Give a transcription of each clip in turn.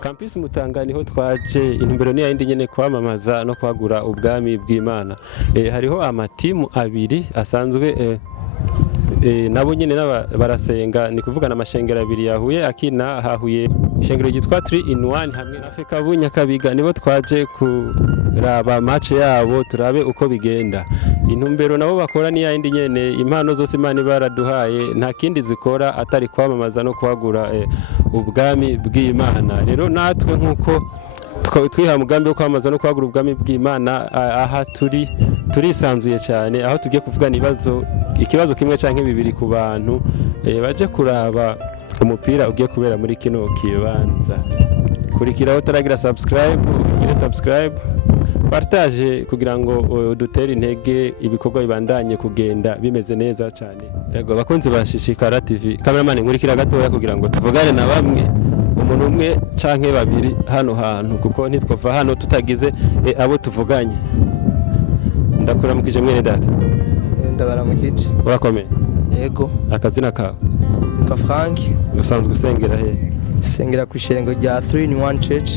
Campus Mutanga niho twaje intumbero ni yindi nyene kwamamaza no kwagura ubwami bw'Imana. Hariho amatimu abiri asanzwe nabo nyene barasenga ni kuvugana amashengero abiri yahuye akina hahuye ishengero ryitwa 3 in 1 hamwe na Fekabunya Kabiga nibo twaje kuraba match yabo turabe uko bigenda. Intumbero nabo bakora ni yindi nyene impano zose Imana baraduhaye nta kindi zikora atari kwamamaza no kwagura ubwami bw'Imana. Rero natwe nkuko twiha mugambi wo kwamamaza no kwagura ubwami bw'Imana aha turisanzuye cyane aho tugiye kuvugana ikibazo kimwe canke bibiri ku bantu baje kuraba umupira ugiye kubera muri kino kibanza. Kurikiraho taragira subscribe partage kugira ngo dutere intege ibikorwa bibandanye kugenda bimeze neza cyane. Yego bakunzi ba Shishikara TV cameraman nkurikira gatoya kugira ngo tuvugane na bamwe umuntu umwe canke babiri hano hantu kuko ntitwava hano tutagize abo tuvuganye. Ndakuramukije mwene data. Ndabaramukije. Urakomeye? Yego. Akazina kawe? Ka Frank. Usanzwe usengera he? Sengera ku ishengero rya 3 in 1 church.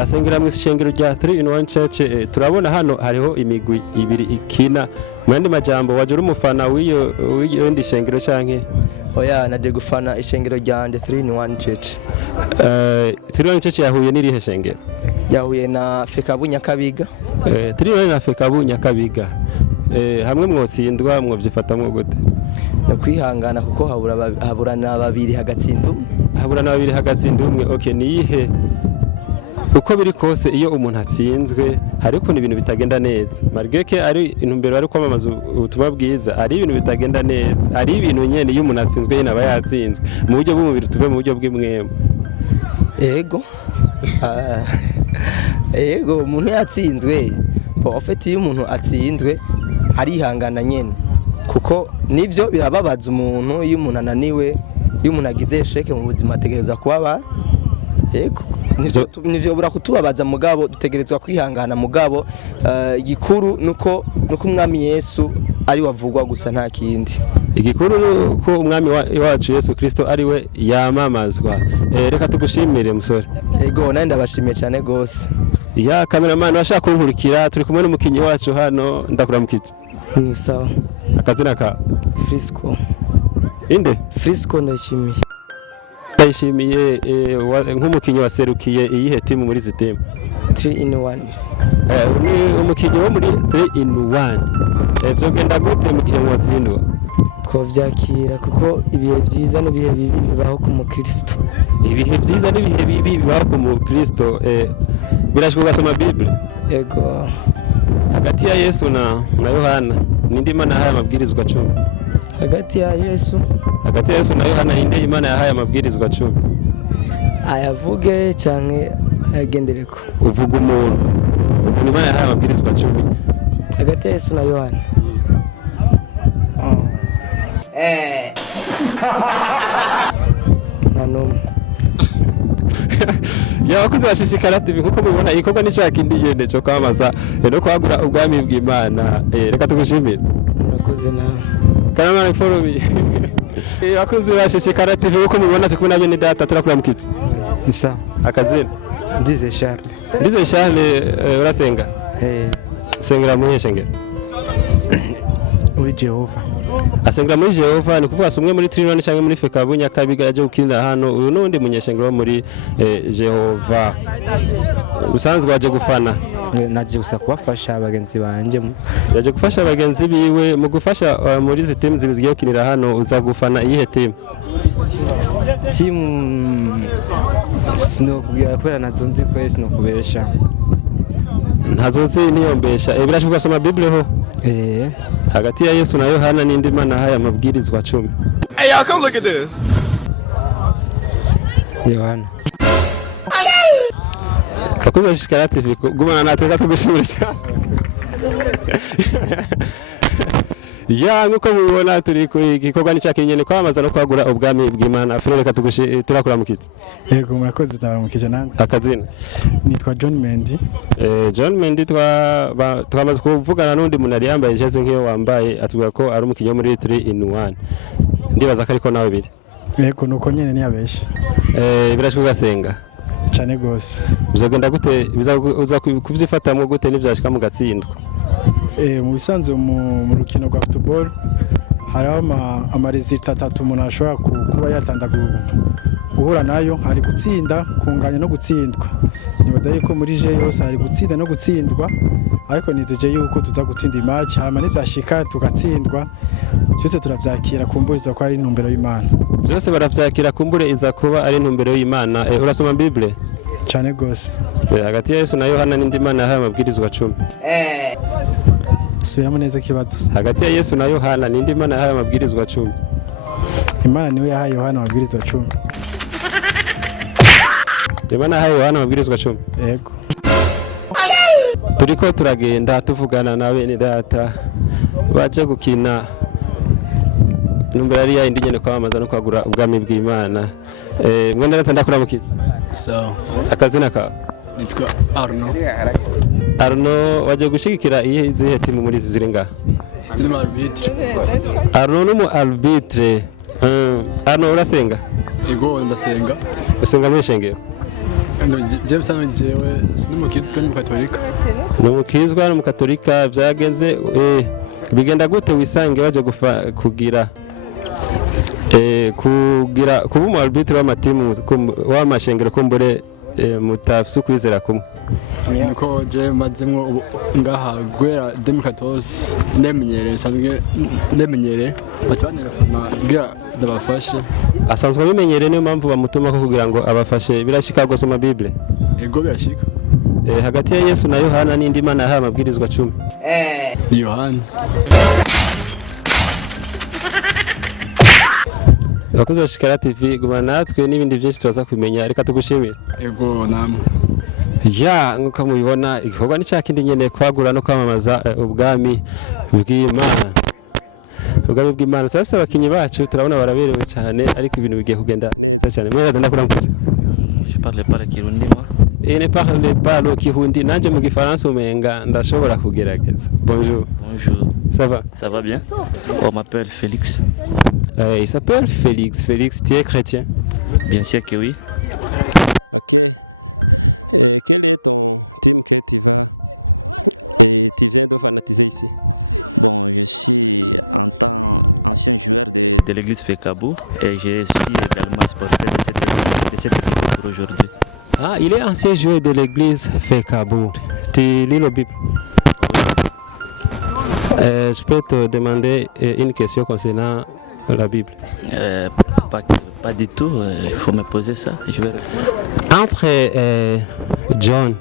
Asengera mu ishengero rya 3 in 1 church. Turabona hano hariho imigwi ibiri ikina. Mwandi majambo waje uri umufana w'iyo ndi shengero canke? Oya naje gufana ishengero rya 3 in 1 church. 3 in 1 church yahuye n'irihe shengero? Yahuye na Fekabunya Kabiga. 3 in 1 na Fekabunya Kabiga. Hamwe mwotsindwa mwovyifatamwe gute? No kwihangana kuko haburana babiri hagatsinda umwe. Haburana babiri hagatsinda umwe. Okay, niyihe uko biri kose iyo umuntu atsinzwe hariko ibintu bitagenda neza. Margeke ari intumbero ari kwamamaza ubutumwa bwiza ari ibintu bitagenda neza. Ari ibintu nyene iyo umuntu atsinzwe yina aba yatsinzwe. Mu buryo bw'umubiri tuve mu buryo bw'imwemo. Yego. Yego umuntu yatsinzwe. Ofete iyo umuntu atsinzwe arihangana nyene kuko nivyo birababaza umuntu iyo umuntu ananiwe iyo umuntu agize esheke mu buzima ategerezwa kubaba. Yego nivyo bura kutubabaza mugabo dutegerezwa kwihangana mugabo igikuru nuko umwami Yesu ari wavugwa gusa nta kindi. Igikuru nuko umwami wacu Yesu Kristo ari we yamamazwa. Reka tugushimire musore. Yego nandi ndabashimiye cyane gose. Ya cameraman washaka kunkurikira turi kumwe n'umukinyi wacu hano ndakuramukije. Ni sawa. Akazina ka Frisco. Inde? Frisco ndashimiye. Ndashimiye nk'umukinyi waserukiye iyihe timu muri zitemu? 3 in 1. Ni umukinyi wo muri 3 in 1. Vyogenda gute mu gihe mwatsindwa? Twovyakira kuko ibihe byiza n'ibihe bibi bibaho ku mukristo. Ibihe byiza n'ibihe bibi bibaho ku mukristo birashobora gusoma Bible. Yego. Hagati ya Yesu na Yohana ninde Imana yahaye amabwirizwa 10? Hagati ya Yesu na Yohana ninde Imana yahaye amabwirizwa 10? Ayavuge cyane ayagendereko. Uvuga umuntu Imana yahaye amabwirizwa 10. Hagati ya Yesu na Yohana. Nano. Ya bakunze ba Shishikara TV nkuko mubibona igikorwa n'icakindi yende cyo kwamaza no kwagura ubwami bw'Imana. Reka tugushimire. Murakoze nawe. Karamana follow me. Bakunze ba Shishikara TV nkuko mubibona turi kumwe na bene data turakuramukije. Isa. Akazina. Ndize Charles. Ndize Charles urasenga? Usengera mu shengero? Muri Jehova. Asengera muri Jehova ni kuvuga sumwe muri 3 in 1 cyangwa muri Fekabunya Kabiga yaje gukinira hano uyu nundi munyeshengero muri Jehova. Usanzwe waje gufana? Naje gusa kubafasha abagenzi banje. Yaje gufasha abagenzi biwe mu gufasha muri izi team zibigiye gukinira hano uza gufana iyihe team? Team sinokubwira kubera nazonzi ko sinokubesha. Ntazonzi niyombesha. Birashobora gusoma Bible ho? Hagati ya Yesu na Yohana ninde Imana yahaye amabwirizwa 10? Hey y'all, come look at this. Yohana. Bakunze Shishikara TV gumana natwe tugushimira cyane. Ya nkuko mubibona turi ku gikorwa n'icakiri nyene kwamaza no kwagura ubwami bw'Imana. Frere turakura mu kiti. Yego murakoze ndabaramukije nanze. Akazina Nitwa John Mendy. John Mendy twamaze kuvugana n'undi muntu ari yambaye jeze nk'iyo wambaye atubwira ko ari umukinyi muri 3 in 1. Ndibaza ko ariko nawe biri. Yego nuko nyene niyabeshe. Birashika gasenga. Cyane gose. Bizogenda gute uza kuvyifatamwe gute nivyashika mu gatsindwa? Mu bisanzwe mu rukino rwa football hariho amaresultat atatu umuntu ashobora kuba yatanda guhura nayo, hari gutsinda, kunganya no gutsindwa. Nibaza yuko muri je yose hari gutsinda no gutsindwa, ariko nizeje yuko tuza gutsinda imatch hama nivyashika tugatsindwa, cyose turavyakira kumburiza ko ari intumbero y'Imana. Byose baravyakira kumbure iza kuba ari intumbero y'Imana. Urasoma Bible? Cyane gose. Hagati ya Yesu na Yohana Ninde Imana yahaye amabwirizwa 10? Subiramo neza kibazo. Hagati ya Yesu na Yohana Ninde Imana yahaye amabwirizwa 10? Imana niwe yahaye Yohana amabwirizwa 10. Imana yahaye Yohana amabwirizwa 10? Yego. Turiko turagenda tuvugana na bene data baje gukina numbero ari ya indi nyene kwamaza no kwagura ubwami bw'Imana. Mwenda data ndakura mu kiti. Sawa. Akazina ka Nitwa Arno. Arno waje gushigikira izihe timu muri zirenga? Ndi mu arbitre. Arno numu arbitre. Arno urasenga? Ego ndasenga. Usenga mu ishengero? Jewe sano jewe sinumukizwa ni Katolika. Numukizwa no mu Katolika vyagenze bigenda gute wisange waje kugira kuba umu arbitre w'amatimu w'amashengero kumbure mutafise ukwizera kumwe. Niko je mazemwo ngaha gwera 2014 ndemenyere batanira fama bwa ndabafashe asanzwe bimenyere niyo mpamvu bamutuma ko kugira ngo abafashe. Birashika gusoma Bible? Ego birashika. Hagati ya Yesu na Yohana Ninde Imana yahaye amabwirizwa 10? Ni Yohana. Bakoze Shishikara TV gumana natwe n'ibindi byinshi turaza kumenya. Reka tugushimire. Ego namwe. Ya nkuko mubibona igikorwa n'icakindi nyene kwagura no kwamamaza ubwami bw'Imana. Ubwami bw'Imana turafise abakinyi bacu turabona baraberewe cyane, ariko ibintu bigiye kugenda cyane. Mwera ndakura mukije. Je parle pas le Kirundi moi. Et ne parle pas le Kirundi. Nanje mu Gifaransa umenga ndashobora kugerageza. Bonjour. Bonjour. Ça va? Ça va bien? On m'appelle Félix. Il s'appelle Félix. Félix, tu es chrétien? Bien sûr que oui. De l'église Fekabou et je suis également supporter de cette équipe pour aujourd'hui. Ah, il est ancien joueur de l'église Fekabou. Tu lis la Bible? Je peux te demander une question concernant la Bible? Pas du tout, il faut me poser ça. Je vais répondre. Entre Jean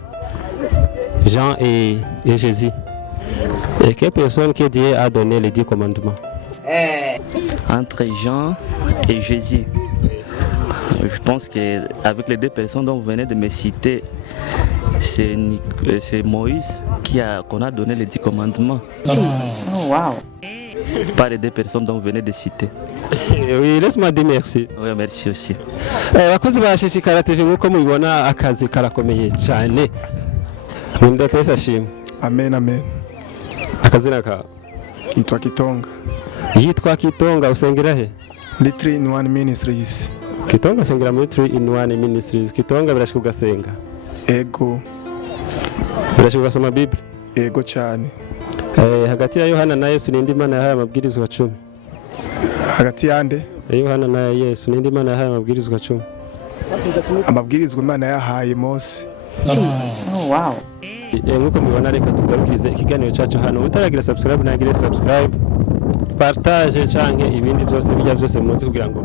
et Jésus, quelle personne que Dieu a donné les 10 commandements? Entre Jean et Jésus, je pense qu'avec les deux personnes dont vous venez de me citer, c'est Moïse qu'on a donné les 10 commandements. Oh, wow. Pas les deux personnes dont vous venez de citer. Oui, laisse-moi dire merci. Oui, merci aussi. Bakozi ba Shishikara TV nkuko mubibona akazi karakomeye cyane. Ninde twese ashimwe. Amen amen. Akazina ka Nitwa Kitonga. Yitwa Kitonga. Usengera he? Muri 3 in 1 Ministries. Kitonga asengera muri 3 in 1 Ministries. Kitonga birashika ugasenga? Ego. Birashika ugasoma Bible? Ego cyane. Hagati ya Yohana na Yesu Ninde Imana yahaye amabwirizwa 10? Hagati yande? Yohana na Yesu Ninde Imana yahaye amabwirizwa 10? Amabwirizwa Imana yahaye Mose. Oh, wow. Nkuko mubibona reka tugarukirize ikiganiro cyacu hano. Utaragira subscribe nagire subscribe, partage canke ibindi byose bijya byose muzi kugira ngo